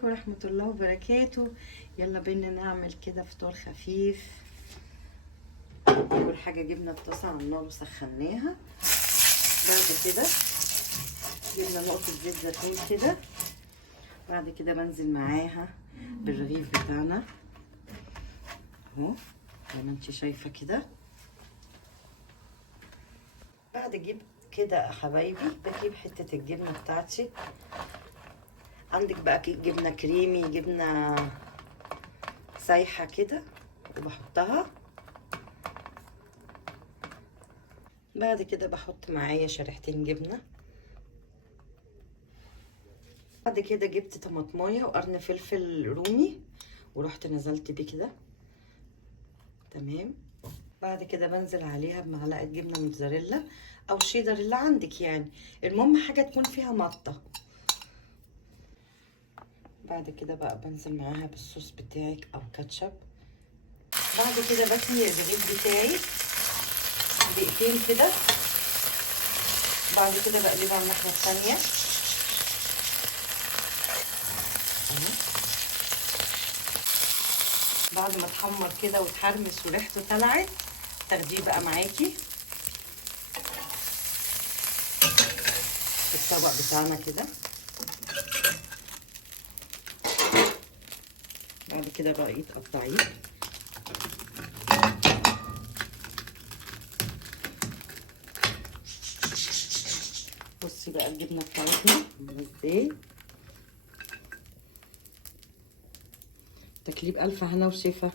عليكم ورحمة الله وبركاته. يلا بينا نعمل كده فطار خفيف. اول حاجة جبنا الطاسة على النار وسخناها. بعد كده جبنا نقطة زيت زيتون كده. بعد كده بنزل معاها بالرغيف بتاعنا اهو زي ما انت شايفة كده. بعد اجيب كده يا حبايبي بجيب حتة الجبنة بتاعتي. عندك بقى جبنة كريمي، جبنة سايحة كده وبحطها. بعد كده بحط معايا شريحتين جبنة. بعد كده جبت طماطمايه وقرن فلفل رومي ورحت نزلت بيه كده تمام. بعد كده بنزل عليها بمعلقة جبنة موتزاريلا او شيدر اللي عندك، يعني المهم حاجة تكون فيها مطة. بعد كده بقى بنزل معاها بالصوص بتاعك او كاتشب. بعد كده بسوي الرغيف بتاعي دقيقتين كده. بعد كده بقلبها على الناحية التانية. بعد ما تحمر كده وتحرمس وريحته طلعت تاخديه بقى معاكي في الطبق بتاعنا كده. بعد كده بقى تقطعيه. بصي بقى الجبنه بتاعتنا ازاي. تكليب الف هنا وشفا.